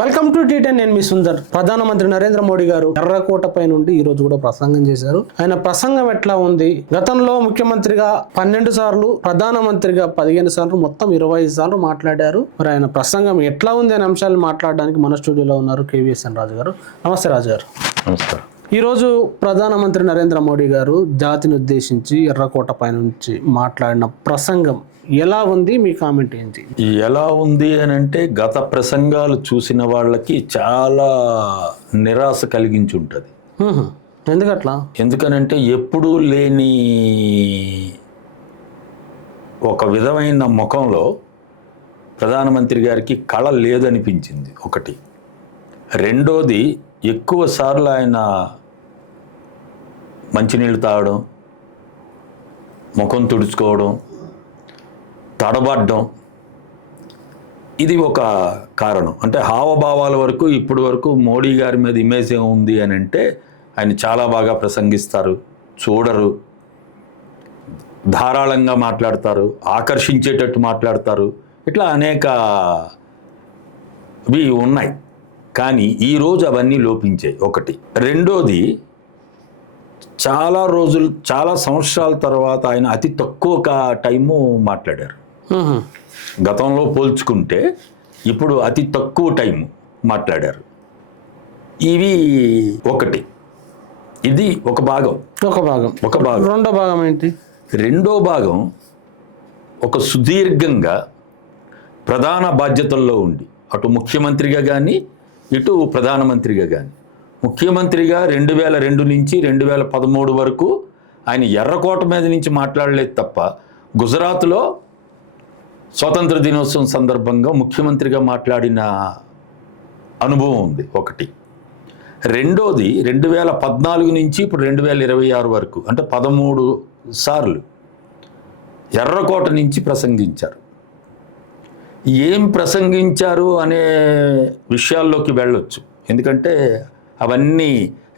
Welcome to టీ10. నేను మీ సుందర్. ప్రధానమంత్రి నరేంద్ర మోడీ గారు ఎర్రకోటపై నుండి ఈ రోజు కూడా ప్రసంగం చేశారు. ఆయన ప్రసంగం ఎట్లా ఉంది? గతంలో ముఖ్యమంత్రిగా 12 సార్లు, ప్రధానమంత్రిగా 15 సార్లు, మొత్తం 25 సార్లు మాట్లాడారు. మరి ఆయన ప్రసంగం ఎట్లా ఉంది అనే అంశాలు మాట్లాడడానికి మన స్టూడియోలో ఉన్నారు KVSN రాజు గారు. నమస్తే రాజు గారు. నమస్కారం. ఈరోజు ప్రధానమంత్రి నరేంద్ర మోడీ గారు జాతిని ఉద్దేశించి ఎర్రకోటపై నుంచి మాట్లాడిన ప్రసంగం ఎలా ఉంది? మీ కామెంట్ ఏంటి? ఎలా ఉంది అని అంటే, గత ప్రసంగాలు చూసిన వాళ్ళకి చాలా నిరాశ కలిగించి ఉంటుంది. ఎందుకట్లా? ఎందుకనంటే ఎప్పుడూ లేని ఒక విధమైన ముఖంలో ప్రధానమంత్రి గారికి కళ లేదనిపించింది ఒకటి. రెండోది, ఎక్కువ సార్లు ఆయన మంచినీళ్ళు తాగడం, ముఖం తుడుచుకోవడం, తడబడ్డం, ఇది ఒక కారణం. అంటే హావభావాల వరకు ఇప్పటి వరకు మోడీ గారి మీద ఇమేజ్ ఏముంది అని అంటే, ఆయన చాలా బాగా ప్రసంగిస్తారు, చూడరు, ధారాళంగా మాట్లాడతారు, ఆకర్షించేటట్టు మాట్లాడతారు, ఇట్లా అనేకవి ఉన్నాయి. కానీ ఈరోజు అవన్నీ లోపించాయి ఒకటి. రెండోది, చాలా సంవత్సరాల తర్వాత ఆయన అతి తక్కువ టైము మాట్లాడారు. గతంలో పోల్చుకుంటే ఇప్పుడు అతి తక్కువ టైం మాట్లాడారు. ఇవి ఒకటి. ఇది ఒక భాగం. రెండో భాగం ఏంటి? రెండో భాగం, ఒక సుదీర్ఘంగా ప్రధాన బాధ్యతల్లో ఉండి, అటు ముఖ్యమంత్రిగా కానీ ఇటు ప్రధానమంత్రిగా కానీ, ముఖ్యమంత్రిగా 2002 నుంచి 2013 వరకు ఆయన ఎర్రకోట మీద నుంచి మాట్లాడలేదు తప్ప, గుజరాత్లో స్వాతంత్ర దినోత్సవం సందర్భంగా ముఖ్యమంత్రిగా మాట్లాడిన అనుభవం ఉంది ఒకటి. రెండోది, 2014 నుంచి ఇప్పుడు 2026 వరకు, అంటే 13 సార్లు ఎర్రకోట నుంచి ప్రసంగించారు. ఏం ప్రసంగించారు అనే విషయాల్లోకి వెళ్ళొచ్చు, ఎందుకంటే అవన్నీ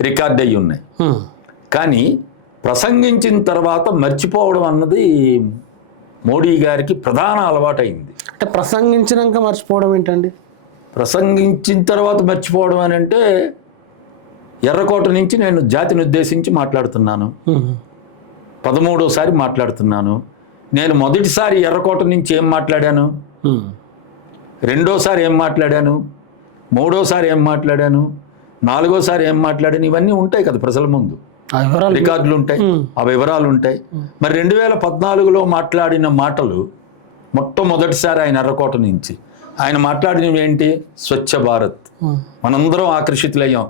రికార్డ్ అయ్యి ఉన్నాయి. కానీ ప్రసంగించిన తర్వాత మర్చిపోవడం అన్నది మోడీ గారికి ప్రధాన అలవాటైంది. అంటే ప్రసంగించినాక మర్చిపోవడం ఏంటండి? ప్రసంగించిన తర్వాత మర్చిపోవడం అని అంటే, ఎర్రకోట నుంచి నేను జాతిని ఉద్దేశించి మాట్లాడుతున్నాను, 13వసారి మాట్లాడుతున్నాను. నేను మొదటిసారి ఎర్రకోట నుంచి ఏం మాట్లాడాను, రెండోసారి ఏం మాట్లాడాను, మూడోసారి ఏం మాట్లాడాను, నాలుగోసారి ఏం మాట్లాడాను, ఇవన్నీ ఉంటాయి కదా ప్రజల ముందు, రికార్డులు ఉంటాయి, ఆ వివరాలు ఉంటాయి. మరి 2014లో మాట్లాడిన మాటలు, మొట్టమొదటిసారి ఆయన ఎర్రకోట నుంచి ఆయన మాట్లాడినవి ఏంటి? స్వచ్ఛ భారత్. మనందరం ఆకర్షితులయ్యాం.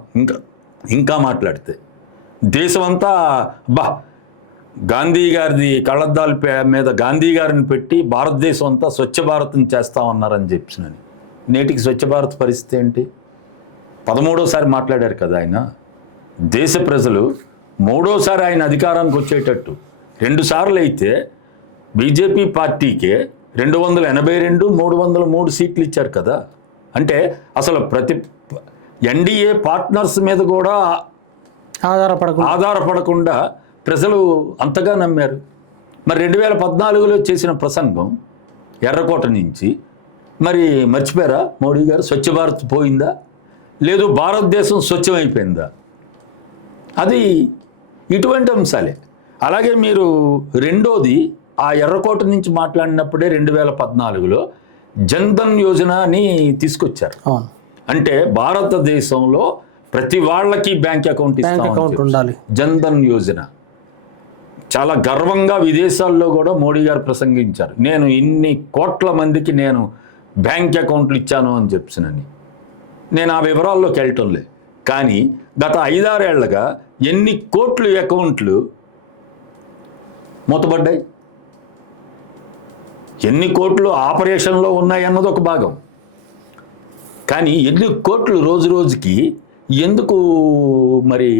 ఇంకా మాట్లాడితే దేశమంతా గాంధీ గారిది కళ్ళద్దాల మీద గాంధీ గారిని పెట్టి భారతదేశం అంతా స్వచ్ఛ భారత్ని చేస్తామన్నారని చెప్పినని, నేటికి స్వచ్ఛ భారత్ పరిస్థితి ఏంటి? 13వసారి మాట్లాడారు కదా ఆయన. దేశ ప్రజలు మూడోసారి ఆయన అధికారానికి వచ్చేటట్టు 2 సార్లు అయితే బీజేపీ పార్టీకే 282, 303 సీట్లు ఇచ్చారు కదా. అంటే అసలు ప్రతి ఎన్డీఏ పార్ట్నర్స్ మీద కూడా ఆధారపడకుండా ప్రజలు అంతగా నమ్మారు. మరి 2014లో చేసిన ప్రసంగం ఎర్రకోట నుంచి మరి మర్చిపోయారా మోడీ గారు? స్వచ్ఛ భారత్ పోయిందా? లేదు భారతదేశం స్వచ్ఛమైపోయిందా? అది ఇటువంటి అంశాలే. అలాగే మీరు రెండోది, ఆ ఎర్రకోట నుంచి మాట్లాడినప్పుడే 2014లో జన్ధన్ యోజన అని తీసుకొచ్చారు. అంటే భారతదేశంలో ప్రతి వాళ్ళకి బ్యాంక్ అకౌంట్ ఉండాలి, జన్ధన్ యోజన. చాలా గర్వంగా విదేశాల్లో కూడా మోడీ గారు ప్రసంగించారు, నేను ఇన్ని కోట్ల మందికి నేను బ్యాంక్ అకౌంట్లు ఇచ్చాను అని చెప్పినని. నేను ఆ వివరాల్లోకి వెళ్ళటం లేదు. కానీ గత 5-6 ఏళ్లుగా ఎన్ని కోట్లు అకౌంట్లు మూతపడ్డాయి, ఎన్ని కోట్లు ఆపరేషన్లో ఉన్నాయి అన్నది ఒక భాగం. కానీ ఎన్ని కోట్లు రోజు రోజుకి ఎందుకు మరి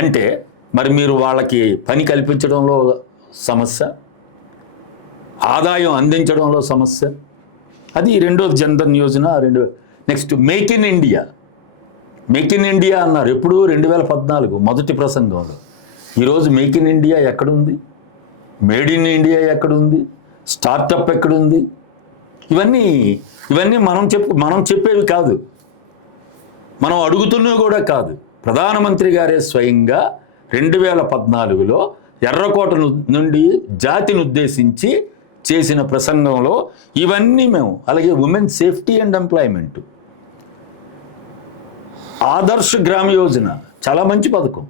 అంటే, మరి మీరు వాళ్ళకి పని కల్పించడంలో సమస్య, ఆదాయం అందించడంలో సమస్య. అది రెండోది Jan Dhan Yojana. Next make in India అన్నారు ఎప్పుడు? 2014 మొదటి ప్రసంగంలో. ఈరోజు మేక్ ఇన్ ఇండియా ఎక్కడుంది? మేడ్ ఇన్ ఇండియా ఎక్కడుంది? స్టార్టప్ ఎక్కడుంది? ఇవన్నీ మనం చెప్పేవి కాదు. మనం అడుగుతున్నవి కూడా కాదు. ప్రధానమంత్రి గారే స్వయంగా 2014లో ఎర్రకోట నుండి జాతిని ఉద్దేశించి చేసిన ప్రసంగంలో ఇవన్నీ మేము, అలాగే women safety and employment, Adarsh గ్రామ యోజన చాలా మంచి పథకం.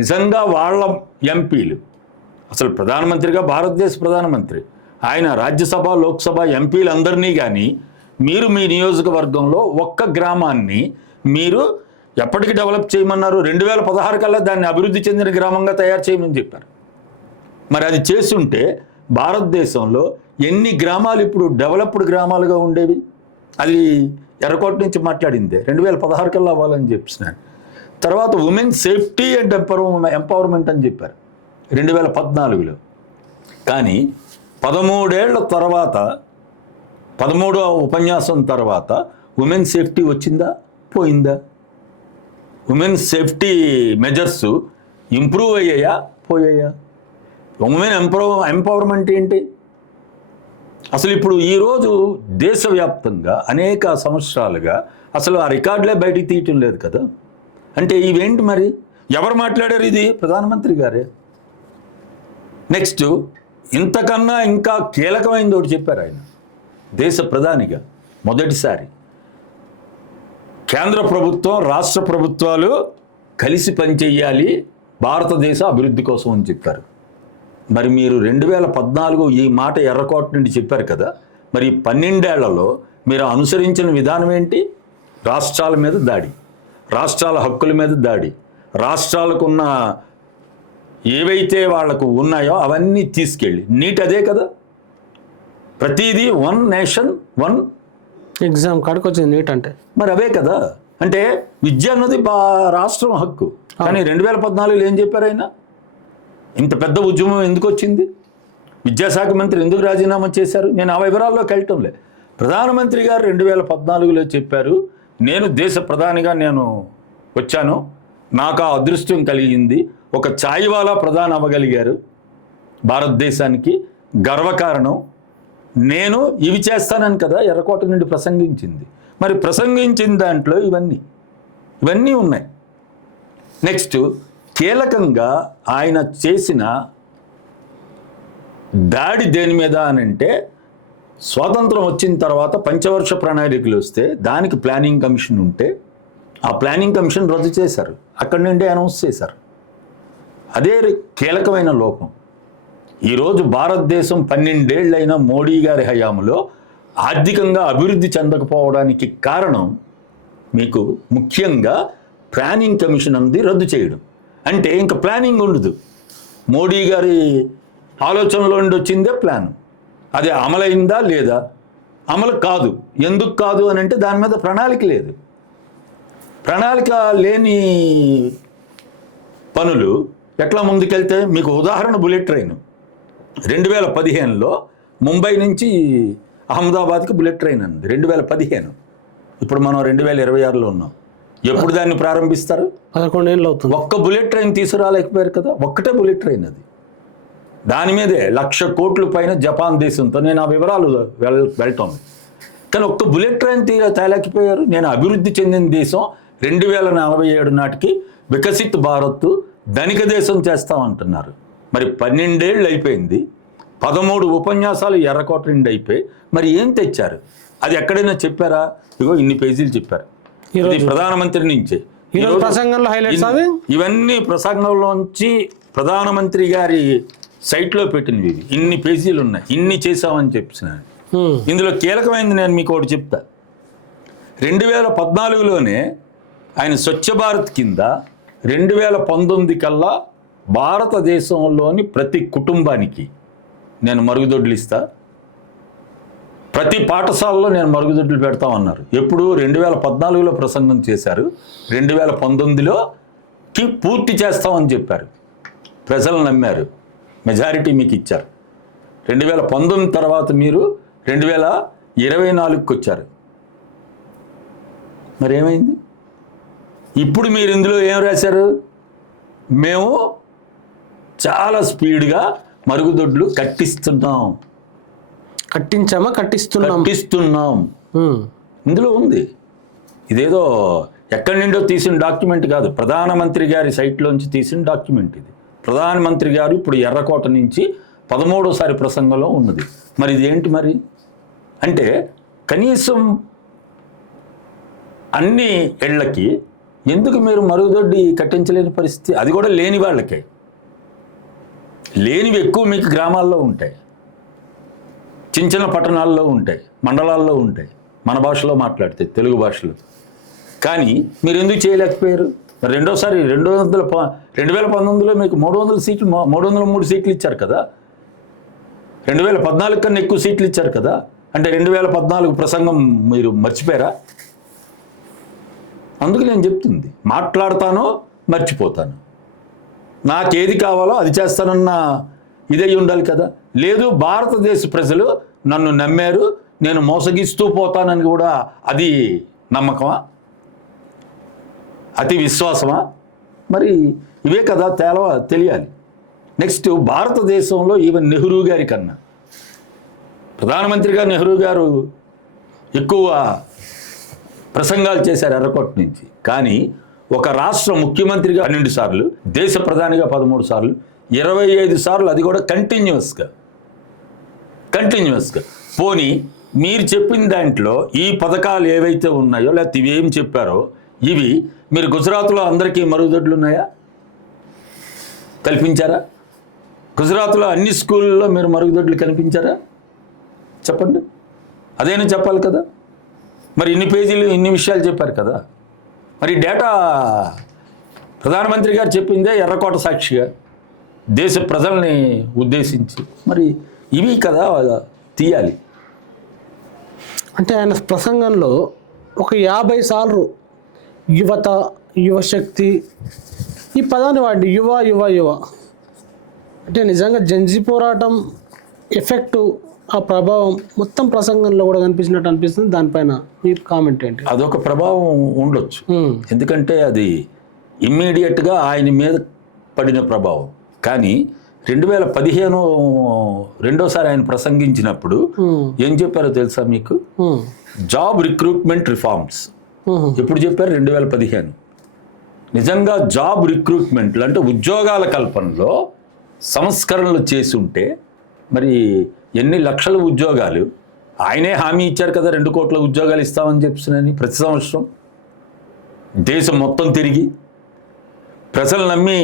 నిజంగా వాళ్ళ ఎంపీలు, అసలు ప్రధానమంత్రిగా భారతదేశ ప్రధానమంత్రి ఆయన రాజ్యసభ లోక్సభ ఎంపీలందరినీ కానీ మీరు మీ నియోజకవర్గంలో ఒక్క గ్రామాన్ని మీరు ఎప్పటికి డెవలప్ చేయమన్నారు? 2016 కల్లా దాన్ని అభివృద్ధి చెందిన గ్రామంగా తయారు చేయమని చెప్పారు. మరి అది చేస్తుంటే భారతదేశంలో ఎన్ని గ్రామాలు ఇప్పుడు డెవలప్డ్ గ్రామాలుగా ఉండేవి? అది ఎర్రకోట నుంచి మాట్లాడిందే 2016 కల్లా అవ్వాలని చెప్పినాను. తర్వాత ఉమెన్ సేఫ్టీ అండ్ ఎంపవర్మెంట్ అని చెప్పారు 2014లో. కానీ 13 ఏళ్ల తర్వాత 13వ ఉపన్యాసం తర్వాత ఉమెన్ సేఫ్టీ వచ్చిందా పోయిందా? ఉమెన్ సేఫ్టీ మెజర్స్ ఇంప్రూవ్ అయ్యాయా పోయాయా? ఉమెన్ ఎంపవర్మెంట్ ఏంటి? అసలు ఇప్పుడు ఈరోజు దేశవ్యాప్తంగా అనేక సంవత్సరాలుగా అసలు ఆ రికార్డులే బయటికి తీయటం లేదు కదా. అంటే ఇవేంటి మరి? ఎవరు మాట్లాడారు? ఇది ప్రధానమంత్రి గారే. నెక్స్ట్ ఇంతకన్నా ఇంకా కీలకమైనది ఒకటి చెప్పారు ఆయన దేశ ప్రధానిగా. మొదటిసారి కేంద్ర ప్రభుత్వం రాష్ట్ర ప్రభుత్వాలు కలిసి పనిచేయాలి భారతదేశ అభివృద్ధి కోసం అని చెప్పారు. మరి మీరు 2014 ఈ మాట ఎర్రకోట నుండి చెప్పారు కదా, మరి 12 ఏళ్లలో మీరు అనుసరించిన విధానం ఏంటి? రాష్ట్రాల మీద దాడి, రాష్ట్రాల హక్కుల మీద దాడి, రాష్ట్రాలకున్న ఏవైతే వాళ్లకు ఉన్నాయో అవన్నీ తీసుకెళ్ళి నీట్ అదే కదా, ప్రతిదీ వన్ నేషన్ వన్ ఎగ్జామ్ కాడికి వచ్చింది నీట్ అంటే. మరి అవే కదా. అంటే విద్య అన్నది రాష్ట్రం హక్కు. కానీ 2014లో ఏం చెప్పారు ఆయన? ఇంత పెద్ద ఉద్యమం ఎందుకు వచ్చింది? విద్యాశాఖ మంత్రి ఎందుకు రాజీనామా చేశారు? నేను ఆ వివరాల్లోకి వెళ్ళటంలే. ప్రధానమంత్రి గారు 2014లో చెప్పారు, నేను దేశ ప్రధానిగా నేను వచ్చాను, నాకు ఆ అదృష్టం కలిగింది, ఒక ఛాయ్వాలా ప్రధాని అవ్వగలిగారు, భారతదేశానికి గర్వకారణం, నేను ఇవి చేస్తానని కదా ఎర్రకోట నుండి ప్రసంగించింది. మరి ప్రసంగించిన దాంట్లో ఇవన్నీ ఉన్నాయి. నెక్స్ట్ కీలకంగా ఆయన చేసిన దాడి దేని మీద అనంటే, స్వాతంత్రం వచ్చిన తర్వాత పంచవర్ష ప్రణాళికలు వస్తే దానికి ప్లానింగ్ కమిషన్ ఉంటే ఆ ప్లానింగ్ కమిషన్ రద్దు చేశారు, అక్కడి నుండి అనౌన్స్ చేశారు. అదే కీలకమైన లోపం. ఈరోజు భారతదేశం 12 ఏళ్ళైన మోడీ గారి హయాంలో ఆర్థికంగా అభివృద్ధి చెందకపోవడానికి కారణం మీకు ముఖ్యంగా ప్లానింగ్ కమిషన్ అనేది రద్దు చేయడం. అంటే ఇంకా ప్లానింగ్ ఉండదు. మోడీ గారి ఆలోచనలో నుండి వచ్చిందే ప్లాన్, అది అమలైందా లేదా? అమలు కాదు. ఎందుకు కాదు అని అంటే దాని మీద ప్రణాళిక లేదు. ప్రణాళిక లేని పనులు ఎట్లా ముందుకెళ్తే? మీకు ఉదాహరణ బుల్లెట్ ట్రైన్ 2015లో ముంబై నుంచి అహ్మదాబాద్కి బుల్లెట్ ట్రైన్ అంది 2015. ఇప్పుడు మనం 2026లో ఉన్నాం. ఎప్పుడు దాన్ని ప్రారంభిస్తారు? 11 ఏళ్ళు అవుతుంది. ఒక్క బుల్లెట్ ట్రైన్ తీసుకురాలేకపోయారు కదా. ఒక్కటే బుల్లెట్ ట్రైన్ అది. దాని మీదే 1,00,000 కోట్ల పైన జపాన్ దేశంతో, నేను ఆ వివరాలు వెళ్తాను. కానీ ఒక్క బుల్లెట్ ట్రైన్ తేలేకపోయారు. నేను అభివృద్ధి చెందిన దేశం 2047 నాటికి వికసిత్ భారత్ ధనిక దేశం చేస్తామంటున్నారు. మరి 12 ఏళ్ళు అయిపోయింది, 13 ఉపన్యాసాలు ఎర్రకోట నుండి అయిపోయి మరి ఏం తెచ్చారు? అది ఎక్కడైనా చెప్పారా? ఇగో ఇన్ని పేజీలు చెప్పారు. ఇది ప్రధానమంత్రి నుంచే. ప్రసంగంలో హైలైట్స్ అవి ఇవన్నీ ప్రసంగంలోంచి ప్రధానమంత్రి గారి సైట్లో పెట్టినవి. ఇన్ని పేజీలు ఉన్నాయి, ఇన్ని చేసామని చెప్పినాను. ఇందులో కీలకమైనది నేను మీకు ఒకటి చెప్తా. 2014లోనే ఆయన స్వచ్ఛ భారత్ కింద 2019 కల్లా భారతదేశంలోని ప్రతి కుటుంబానికి నేను మరుగుదొడ్లు ఇస్తా, ప్రతి పాఠశాలలో నేను మరుగుదొడ్లు పెడతామన్నారు. ఎప్పుడు? 2014లో ప్రసంగం చేశారు, 2019లోకి పూర్తి చేస్తామని చెప్పారు. ప్రజలు నమ్మారు, మెజారిటీ మీకు ఇచ్చారు. 2019 తర్వాత మీరు 2024కి వచ్చారు. మరి ఏమైంది? ఇప్పుడు మీరు ఇందులో ఏం రాశారు? మేము చాలా స్పీడ్గా మరుగుదొడ్లు కట్టిస్తున్నాం. కట్టిస్తున్నాం ఇందులో ఉంది. ఇదేదో ఎక్కడి నుండో తీసిన డాక్యుమెంట్ కాదు, ప్రధానమంత్రి గారి సైట్లోంచి తీసిన డాక్యుమెంట్ ఇది. ప్రధానమంత్రి గారు ఇప్పుడు ఎర్రకోట నుంచి 13వ ప్రసంగంలో ఉన్నది. మరి ఇదేంటి మరి అంటే కనీసం అన్ని ఇళ్లకి ఎందుకు మీరు మరుగుదొడ్డి కట్టించలేని పరిస్థితి? అది కూడా లేని వాళ్ళకే. లేనివి ఎక్కువ మీకు గ్రామాల్లో ఉంటాయి, చిన్న చిన్న పట్టణాల్లో ఉంటాయి, మండలాల్లో ఉంటాయి, మన భాషలో మాట్లాడితే తెలుగు భాషలో. కానీ మీరు ఎందుకు చేయలేకపోయారు? మరి రెండోసారి 2019లో మీకు 300 సీట్లు 303 సీట్లు ఇచ్చారు కదా. 2014 కన్నా ఎక్కువ సీట్లు ఇచ్చారు కదా. అంటే 2014 ప్రసంగం మీరు మర్చిపోయారా? అందుకు నేను చెప్తుంది, మాట్లాడతానో మర్చిపోతాను, నాకేది కావాలో అది చేస్తానన్న ఇదై ఉండాలి కదా. లేదు, భారతదేశ ప్రజలు నన్ను నమ్మారు, నేను మోసగిస్తూ పోతానని కూడా అది నమ్మకమా, అతి విశ్వాసమా? మరి ఇవే కదా తెలియాలి. నెక్స్ట్, భారతదేశంలో ఈవెన్ నెహ్రూ గారి కన్నా ప్రధానమంత్రిగా నెహ్రూ గారు ఎక్కువ ప్రసంగాలు చేశారు ఎర్రకోట నుంచి. కానీ ఒక రాష్ట్ర ముఖ్యమంత్రిగా 12 సార్లు, దేశ ప్రధానిగా 13 సార్లు, 25 సార్లు, అది కూడా కంటిన్యూస్గా. పోనీ మీరు చెప్పిన దాంట్లో ఈ పథకాలు ఏవైతే ఉన్నాయో లేకపోతే ఇవి ఏం చెప్పారో ఇవి మీరు గుజరాత్లో అందరికీ మరుగుదొడ్లు ఉన్నాయా? కల్పించారా? గుజరాత్లో అన్ని స్కూళ్ళల్లో మీరు మరుగుదొడ్లు కల్పించారా? చెప్పండి, అదేనా చెప్పాలి కదా. మరి ఇన్ని పేజీలు ఇన్ని విషయాలు చెప్పారు కదా. మరి డేటా ప్రధానమంత్రి గారు చెప్పిందే ఎర్రకోట సాక్షిగా దేశ ప్రజల్ని ఉద్దేశించి. మరి ఇవి కదా తీయాలి. అంటే ఆయన ప్రసంగంలో ఒక 50 సార్లు యువత, యువశక్తి ఈ పదాన్ని వాడి యువ యువ యువ అంటే నిజంగా జంజీ పోరాటం ఎఫెక్టు, ఆ ప్రభావం మొత్తం ప్రసంగంలో కూడా కనిపించినట్టు అనిపిస్తుంది. దానిపైన మీ కామెంట్ ఏంటి? అదొక ప్రభావం ఉండొచ్చు, ఎందుకంటే అది ఇమ్మీడియట్గా ఆయన మీద పడిన ప్రభావం. కానీ 2015 రెండోసారి ఆయన ప్రసంగించినప్పుడు ఏం చెప్పారో తెలుసా మీకు? జాబ్ రిక్రూట్మెంట్ రిఫార్మ్స్ ఎప్పుడు చెప్పారు? 2015. నిజంగా జాబ్ రిక్రూట్మెంట్లు అంటే ఉద్యోగాల కల్పనలో సంస్కరణలు చేసి ఉంటే మరి ఎన్ని లక్షల ఉద్యోగాలు. ఆయనే హామీ ఇచ్చారు కదా, 2 కోట్ల ఉద్యోగాలు ఇస్తామని చెప్పినని ప్రతి సంవత్సరం దేశం మొత్తం తిరిగి ప్రజలు నమ్మి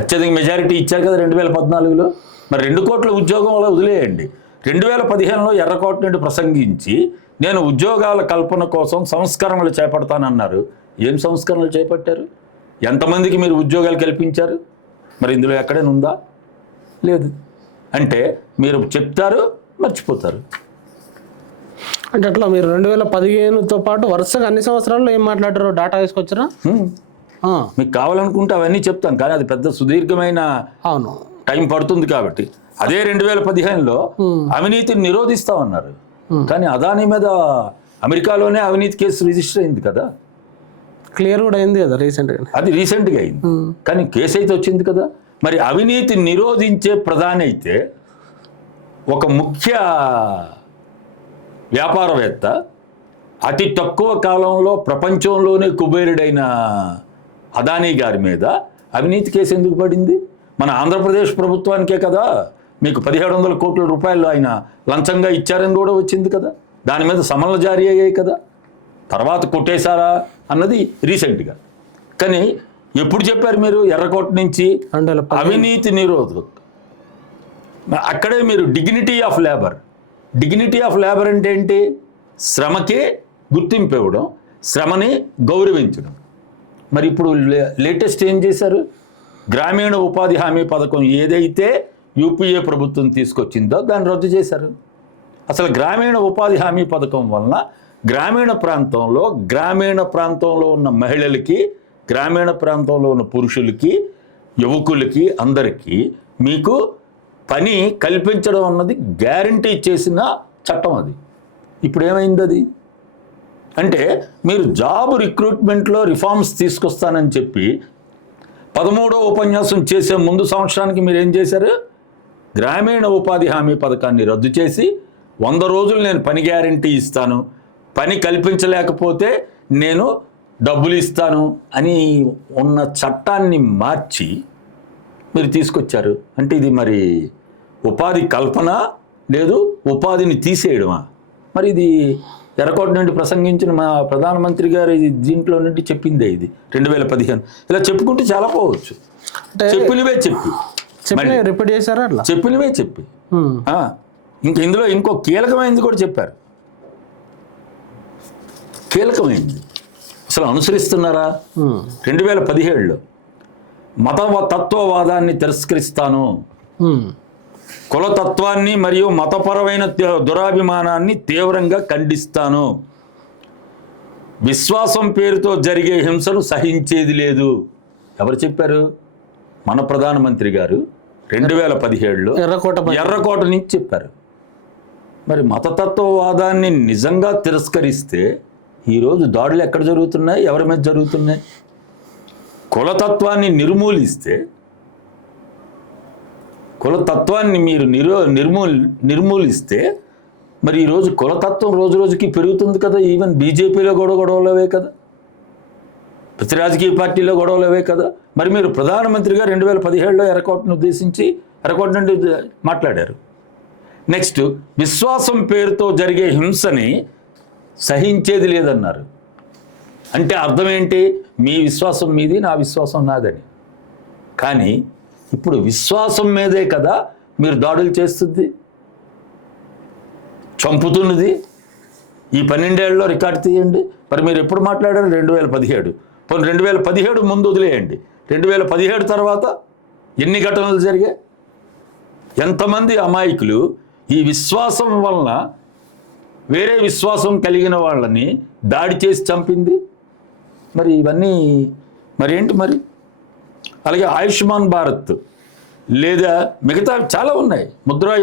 అత్యధిక మెజారిటీ ఇచ్చారు కదా 2014లో. మరి 2 కోట్ల ఉద్యోగం వల్ల వదిలేయండి. 2015లో ఎర్రకోట నుండి ప్రసంగించి నేను ఉద్యోగాల కల్పన కోసం సంస్కరణలు చేపడతానన్నారు. ఏం సంస్కరణలు చేపట్టారు? ఎంతమందికి మీరు ఉద్యోగాలు కల్పించారు? మరి ఇందులో ఎక్కడైనా ఉందా? లేదు. అంటే మీరు చెప్తారు, మర్చిపోతారు. అంటే అట్లా మీరు 2015తో పాటు వరుసగా అన్ని సంవత్సరాల్లో ఏం మాట్లాడారో డాటా తీసుకొచ్చారా? మీకు కావాలనుకుంటే అవన్నీ చెప్తాం, కానీ అది పెద్ద సుదీర్ఘమైన టైం పడుతుంది. కాబట్టి అదే 2015లో అవినీతిని నిరోధిస్తామన్నారు. కానీ అదానీ మీద అమెరికాలోనే అవినీతి కేసు రిజిస్టర్ అయింది కదా, క్లియర్ కూడా అయింది కదా రీసెంట్గా. అది రీసెంట్గా అయింది, కానీ కేసు అయితే వచ్చింది కదా. మరి అవినీతి నిరోధించే ప్రధాని అయితే ఒక ముఖ్య వ్యాపారవేత్త అతి తక్కువ కాలంలో ప్రపంచంలోనే కుబేరుడైన అదానీ గారి మీద అవినీతి కేసు ఎందుకు పడింది? మన ఆంధ్రప్రదేశ్ ప్రభుత్వానికే కదా మీకు 1700 కోట్ల రూపాయలు ఆయన లంచంగా ఇచ్చారని కూడా వచ్చింది కదా. దాని మీద సమన్లు జారీ అయ్యాయి కదా. తర్వాత కొట్టేశారా అన్నది రీసెంట్గా. కానీ ఎప్పుడు చెప్పారు మీరు ఎర్రకోట నుంచి అవినీతి నిరోధక? అక్కడే మీరు డిగ్నిటీ ఆఫ్ లేబర్ అంటే ఏంటి? శ్రమకే గుర్తింపు ఇవ్వడం, శ్రమని గౌరవించడం. మరి ఇప్పుడు లేటెస్ట్ ఏం చేశారు? గ్రామీణ ఉపాధి హామీ పథకం ఏదైతే యూపీఏ ప్రభుత్వం తీసుకొచ్చిందో దాన్ని రద్దు చేశారు. అసలు గ్రామీణ ఉపాధి హామీ పథకం వలన గ్రామీణ ప్రాంతంలో ఉన్న మహిళలకి, గ్రామీణ ప్రాంతంలో ఉన్న పురుషులకి, యువకులకి అందరికీ మీకు పని కల్పించడం అన్నది గ్యారంటీ చేసిన చట్టం అది. ఇప్పుడు ఏమైంది అది? అంటే మీరు జాబ్ రిక్రూట్మెంట్లో రిఫార్మ్స్ తీసుకొస్తానని చెప్పి 13వ ఉపన్యాసం చేసే ముందు సంవత్సరానికి మీరు ఏం చేశారు? గ్రామీణ ఉపాధి హామీ పథకాన్ని రద్దు చేసి 100 రోజులు నేను పని గ్యారంటీ ఇస్తాను, పని కల్పించలేకపోతే నేను డబ్బులు ఇస్తాను అని ఉన్న చట్టాన్ని మార్చి మీరు తీసుకొచ్చారు. అంటే ఇది మరి ఉపాధి కల్పన లేదు, ఉపాధిని తీసేయడమా? మరి ఇది ఎర్రకోట నుండి ప్రసంగించిన మా ప్రధానమంత్రి గారు ఇది దీంట్లో నుండి చెప్పిందే ఇది 2015. ఇలా చెప్పుకుంటే చాలా పోవచ్చు. చెప్పినవే చెప్పి రిపీట్ చేశారా అట్లా? చెప్పినవే చెప్పి ఇంకా ఇందులో ఇంకో కీలకమైనది కూడా చెప్పారు. కీలకమైనది అసలు అనుసరిస్తున్నారా? 2017లో తత్వవాదాన్ని తిరస్కరిస్తాను, కులతత్వాన్ని మరియు మతపరమైన దురాభిమానాన్ని తీవ్రంగా ఖండిస్తాను, విశ్వాసం పేరుతో జరిగే హింసను సహించేది లేదు. ఎవరు చెప్పారు? మన ప్రధానమంత్రి గారు 2017లో ఎర్రకోట నుంచి చెప్పారు. మరి మతతత్వవాదాన్ని నిజంగా తిరస్కరిస్తే ఈరోజు దాడులు ఎక్కడ జరుగుతున్నాయి, ఎవరి మీద జరుగుతున్నాయి? కులతత్వాన్ని నిర్మూలిస్తే, కులతత్వాన్ని మీరు నిర్మూలిస్తే మరి ఈరోజు కులతత్వం రోజు రోజుకి పెరుగుతుంది కదా. ఈవెన్ బీజేపీలో గొడవలవే కదా, ప్రతి రాజకీయ పార్టీలో గొడవలవే కదా. మరి మీరు ప్రధానమంత్రిగా 2017లో ఎర్రకోటను ఉద్దేశించి ఎర్రకోట నుండి మాట్లాడారు. నెక్స్ట్, విశ్వాసం పేరుతో జరిగే హింసని సహించేది లేదన్నారు. అంటే అర్థం ఏంటి? మీ విశ్వాసం మీది, నా విశ్వాసం నాదని. కానీ ఇప్పుడు విశ్వాసం మీదే కదా మీరు దాడులు చేస్తుంది, చంపుతున్నది. ఈ 12 ఏళ్ళలో రికార్డు తీయండి. మరి మీరు ఎప్పుడు మాట్లాడారు? 2017. 2017 ముందు వదిలేయండి. 2017 తర్వాత ఎన్ని ఘటనలు జరిగాయి? ఎంతమంది అమాయకులు ఈ విశ్వాసం వలన వేరే విశ్వాసం కలిగిన వాళ్ళని దాడి చేసి చంపింది. మరి ఇవన్నీ మరి ఏంటి మరి? అలాగే ఆయుష్మాన్ భారత్ లేదా మిగతా చాలా ఉన్నాయి. ముద్రా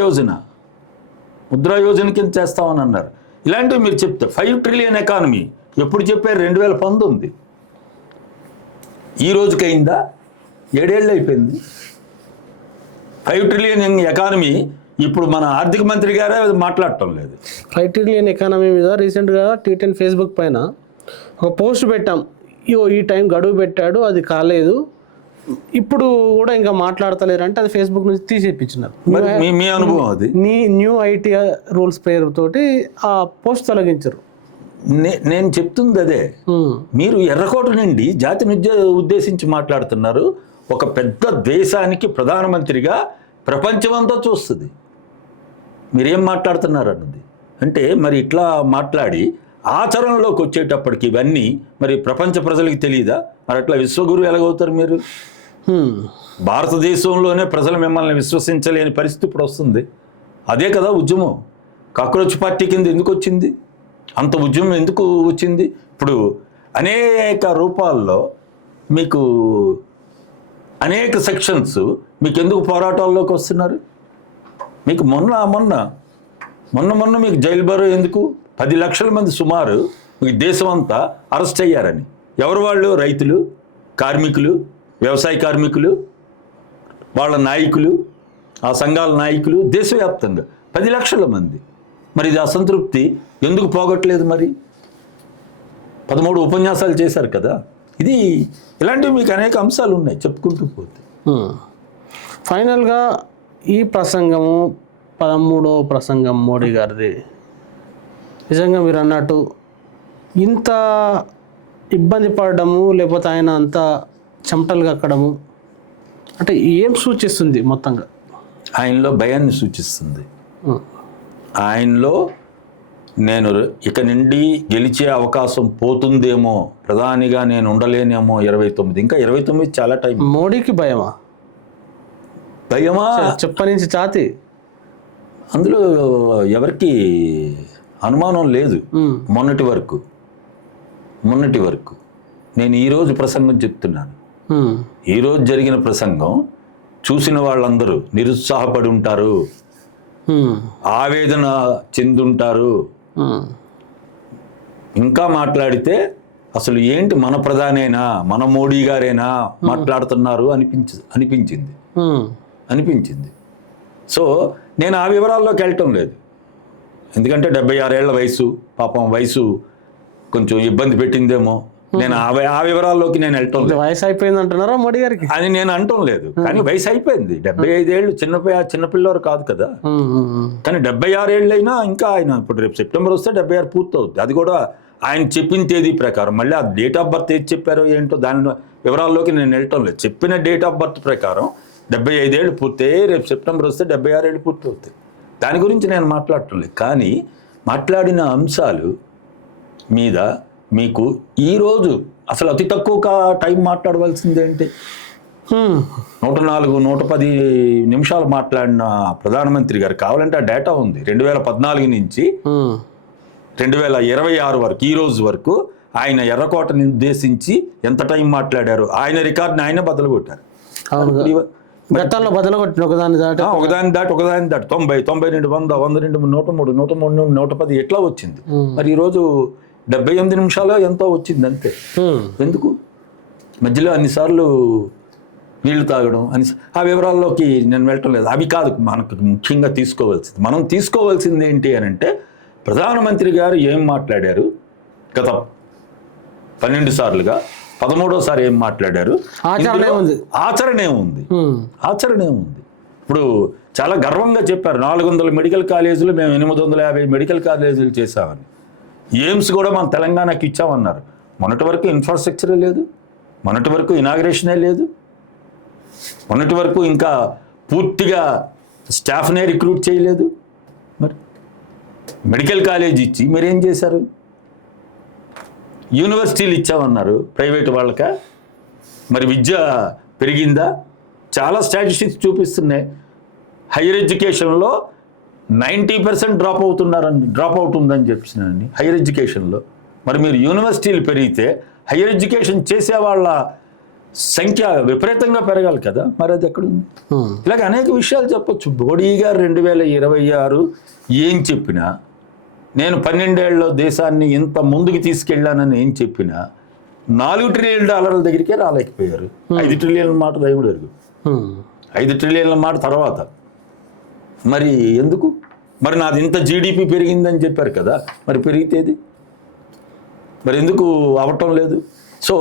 యోజన కింద చేస్తామని అన్నారు. ఇలాంటివి మీరు చెప్తే 5 ట్రిలియన్ ఎకానమీ ఎప్పుడు చెప్పారు? 2019. ఈ రోజుకైందా? 7 ఏళ్ళు అయిపోయింది. 5 ట్రిలియన్ ఎకానమీ ఇప్పుడు మన ఆర్థిక మంత్రి గారే మాట్లాడటం లేదు. 5 ట్రిలియన్ ఎకానమీ మీద రీసెంట్గా T10 ఫేస్బుక్ పైన ఒక పోస్ట్ పెట్టాం. ఈ టైం గడువు పెట్టాడు, అది కాలేదు, ఇప్పుడు కూడా ఇంకా మాట్లాడతలేరు అంటే అది ఫేస్బుక్ నుంచి తీసేపించినారు. మీ అనుభవం అది. న్యూ ఐటీ రూల్స్ పేరుతోటి ఆ పోస్ట్ తొలగించారు. నేను చెప్తుంది అదే. మీరు ఎర్రకోట నుండి జాతిని ఉద్దేశించి మాట్లాడుతున్నారు. ఒక పెద్ద దేశానికి ప్రధానమంత్రిగా ప్రపంచమంతా చూస్తుంది. మీరేం మాట్లాడుతున్నారు అన్నది. అంటే మరి ఇట్లా మాట్లాడి ఆచరణలోకి వచ్చేటప్పటికి ఇవన్నీ మరి ప్రపంచ ప్రజలకు తెలియదా? మరి అట్లా విశ్వగురు ఎలాగవుతారు మీరు? భారతదేశంలోనే ప్రజలు మిమ్మల్ని విశ్వసించలేని పరిస్థితి ఇప్పుడు వస్తుంది. అదే కదా ఉద్యమం. కాక్రోచ్ పార్టీ కింద ఎందుకు వచ్చింది? అంత ఉద్యమం ఎందుకు వచ్చింది? ఇప్పుడు అనేక రూపాల్లో మీకు అనేక సెక్షన్స్ మీకు ఎందుకు పోరాటాల్లోకి వస్తున్నారు? మీకు మొన్న మీకు జైలు బరో ఎందుకు? 10 లక్షల మంది సుమారు మీకు దేశం అంతా అరెస్ట్ అయ్యారని. ఎవరు వాళ్ళు? రైతులు, కార్మికులు, వ్యవసాయ కార్మికులు, వాళ్ళ నాయకులు, ఆ సంఘాల నాయకులు, దేశవ్యాప్తంగా 10 లక్షల మంది. మరి ఇది అసంతృప్తి ఎందుకు పోగొట్టలేదు? మరి 13 ఉపన్యాసాలు చేశారు కదా. ఇది ఇలాంటివి మీకు అనేక అంశాలు ఉన్నాయి చెప్పుకుంటూ పోతే. ఫైనల్గా ఈ ప్రసంగము 13వ ప్రసంగం మోడీ గారిది నిజంగా మీరు అన్నట్టు ఇంత ఇబ్బంది పడడము, లేకపోతే ఆయన అంత చెమటలు కక్కడము అంటే ఏం సూచిస్తుంది? మొత్తంగా ఆయనలో భయాన్ని సూచిస్తుంది. ఆయనలో నేను ఇక నుండి గెలిచే అవకాశం పోతుందేమో, ప్రధానిగా నేను ఉండలేనేమో 29. ఇంకా 29 చాలా టైం. మోడీకి భయమా? చెప్పనించి ఛాతి. అందులో ఎవరికి అనుమానం లేదు. మొన్నటి వరకు నేను ఈరోజు ప్రసంగం చెప్తున్నాను. ఈరోజు జరిగిన ప్రసంగం చూసిన వాళ్ళందరూ నిరుత్సాహపడి ఉంటారు, ఆవేదన చెందుంటారు. ఇంకా మాట్లాడితే అసలు ఏంటి మన ప్రధానేనా, మన మోడీ గారేనా మాట్లాడుతున్నారు అనిపించింది. సో నేను ఆ వివరాల్లోకి వెళ్ళటం లేదు. ఎందుకంటే 76 ఏళ్ల వయసు, పాపం వయసు కొంచెం ఇబ్బంది పెట్టిందేమో. నేను ఆ వివరాల్లోకి నేను వెళ్ళటం లేదు. వయసు అయిపోయింది అంటున్నారా మోడీ గారికి? అని నేను అంటం లేదు, కానీ వయసు అయిపోయింది. 75 ఏళ్ళు చిన్నపిల్లవారు కాదు కదా. కానీ 76 ఏళ్ళైనా ఇంకా ఆయన ఇప్పుడు రేపు సెప్టెంబర్ వస్తే 76 పూర్తవుతుంది. అది కూడా ఆయన చెప్పిన తేదీ ప్రకారం. మళ్ళీ ఆ డేట్ ఆఫ్ బర్త్ ఏది చెప్పారో ఏంటో దాని వివరాల్లోకి నేను వెళ్ళటం లేదు. చెప్పిన డేట్ ఆఫ్ బర్త్ ప్రకారం 75 ఏళ్ళు పూర్తయి రేపు సెప్టెంబర్ వస్తే 76 ఏళ్ళు పూర్తవుతాయి. దాని గురించి నేను మాట్లాడటం లేదు. కానీ మాట్లాడిన అంశాలు మీద మీకు ఈరోజు అసలు అతి తక్కువ టైం మాట్లాడవలసిందేంటి? 104, 110 నిమిషాలు మాట్లాడిన ప్రధానమంత్రి గారు, కావాలంటే ఆ డేటా ఉంది, 2014 నుంచి 2026 వరకు, ఈ రోజు వరకు ఆయన ఎర్రకోటని ఉద్దేశించి ఎంత టైం మాట్లాడారు. ఆయన రికార్డుని ఆయన బదులు కొట్టారు. గతంలో బదులు కొట్టిన ఒకదాని దాటి 90, 92, 100, 102, 103, 103, 110 ఎట్లా వచ్చింది. మరి ఈరోజు 78 నిమిషాలు ఎంతో వచ్చింది అంతే. ఎందుకు మధ్యలో అన్నిసార్లు నీళ్లు తాగడం అని ఆ వివరాల్లోకి నేను వెళ్ళటం లేదు. అవి కాదు మనకు ముఖ్యంగా తీసుకోవాల్సింది. మనం తీసుకోవాల్సింది ఏంటి అని అంటే, ప్రధానమంత్రి గారు ఏం మాట్లాడారు గత 12 సార్లుగా, 13వసారి ఏం మాట్లాడారు, ఆచరణే ఉంది. ఇప్పుడు చాలా గర్వంగా చెప్పారు, 400 మెడికల్ కాలేజీలు మేము 850 మెడికల్ కాలేజీలు చేశామని. ఎయిమ్స్ కూడా మన తెలంగాణకి ఇచ్చామన్నారు. మొన్నటి వరకు ఇన్ఫ్రాస్ట్రక్చరే లేదు, మొన్నటి వరకు ఇనాగ్రేషనే లేదు, మొన్నటి వరకు ఇంకా పూర్తిగా స్టాఫ్నే రిక్రూట్ చేయలేదు. మరి మెడికల్ కాలేజ్ ఇచ్చి మీరేం చేశారు? యూనివర్సిటీలు ఇచ్చామన్నారు ప్రైవేట్ వాళ్ళక. మరి విద్య పెరిగిందా? చాలా స్టాటిస్టిక్స్ చూపిస్తున్నాయి. హైయర్ ఎడ్యుకేషన్లో 90% డ్రాప్ అవుట్ ఉందని చెప్పినాన్ని హైయర్ ఎడ్యుకేషన్లో. మరి మీరు యూనివర్సిటీలు పెరిగితే హైయర్ ఎడ్యుకేషన్ చేసే వాళ్ళ సంఖ్య విపరీతంగా పెరగాలి కదా. మరి అది ఎక్కడుంది? ఇలాగ అనేక విషయాలు చెప్పొచ్చు. మోడీ గారు 2026 ఏం చెప్పినా, నేను 12 ఏళ్ళలో దేశాన్ని ఇంత ముందుకు తీసుకెళ్ళానని ఏం చెప్పినా, $4 ట్రిలియన్ దగ్గరికే రాలేకపోయారు. 5 ట్రిలియన్ల మాట దేవుడు ఎరుగు. 5 ట్రిలియన్ల మాట తర్వాత మరి ఎందుకు? మరి నాది ఇంత జీడిపి పెరిగిందని చెప్పారు కదా, మరి పెరిగితేది మరి ఎందుకు అవటం లేదు? సో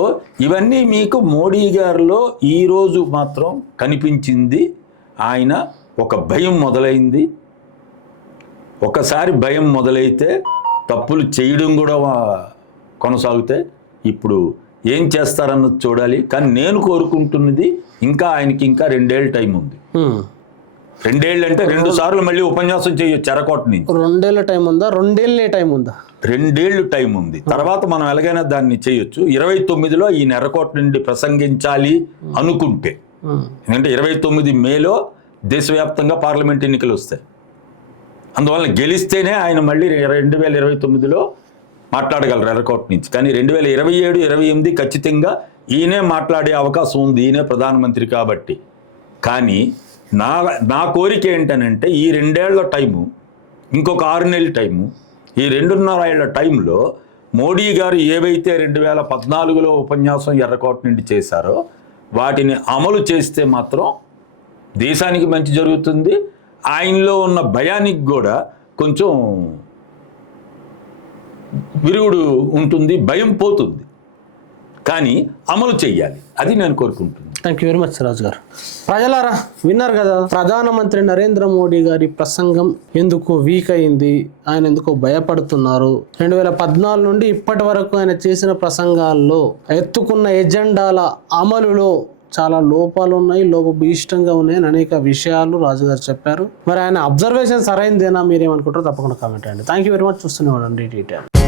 ఇవన్నీ మీకు మోడీ గారిలో ఈరోజు మాత్రం కనిపించింది. ఆయన ఒక భయం మొదలైంది. ఒకసారి భయం మొదలైతే తప్పులు చేయడం కూడా కొనసాగితే ఇప్పుడు ఏం చేస్తారన్నది చూడాలి. కానీ నేను కోరుకుంటున్నది, ఇంకా ఆయనకి ఇంకా 2 ఏళ్ళ టైం ఉంది. 2 ఏళ్ళు అంటే 2 సార్లు మళ్ళీ ఉపన్యాసం చేయొచ్చు ఎర్రకోట నుంచి. 2 ఏళ్ళ టైం ఉందా? 2 ఏళ్ళే టైం ఉందా? 2 ఏళ్ళు టైం ఉంది. తర్వాత మనం ఎలాగైనా దాన్ని చేయొచ్చు. 29లో ఈ ఎర్రకోట నుండి ప్రసంగించాలి అనుకుంటే, ఎందుకంటే 29 మేలో దేశవ్యాప్తంగా పార్లమెంట్ ఎన్నికలు వస్తాయి. అందువల్ల గెలిస్తేనే ఆయన మళ్ళీ 2029లో మాట్లాడగలరు ఎర్రకోట నుంచి. కానీ 2027, 28 ఖచ్చితంగా ఈయనే మాట్లాడే అవకాశం ఉంది, ఈయనే ప్రధానమంత్రి కాబట్టి. కానీ నా కోరిక ఏంటనంటే, ఈ 2 ఏళ్ల టైము, ఇంకొక 6 నెలల టైము, ఈ 2.5 ఏళ్ల టైంలో మోడీ గారు ఏవైతే 2014లో ఉపన్యాసం ఎర్రకోట నుండి చేశారో వాటిని అమలు చేస్తే మాత్రం దేశానికి మంచి జరుగుతుంది. ఆయనలో ఉన్న భయానికి కూడా కొంచెం విరుగుడు ఉంటుంది, భయం పోతుంది. కానీ అమలు చెయ్యాలి, అది నేను కోరుకుంటున్నాను. థ్యాంక్ యూ వెరీ మచ్ రాజు గారు. ప్రజలారా విన్నారు కదా, ప్రధానమంత్రి నరేంద్ర మోడీ గారి ప్రసంగం ఎందుకు వీక్ అయింది, ఆయన ఎందుకో భయపడుతున్నారు. 2014 నుండి ఇప్పటి వరకు ఆయన చేసిన ప్రసంగాల్లో ఎత్తుకున్న ఎజెండాల అమలులో చాలా లోపాలు ఉన్నాయి, లోపభీష్టంగా ఉన్నాయని అనేక విషయాలు రాజుగారు చెప్పారు. మరి ఆయన అబ్జర్వేషన్ సరైనదేనా, మీరేమనుకుంటారో తప్పకుండా కామెంట్ చేయండి. Thank you very much. చూస్తూనే ఉండండి DTN.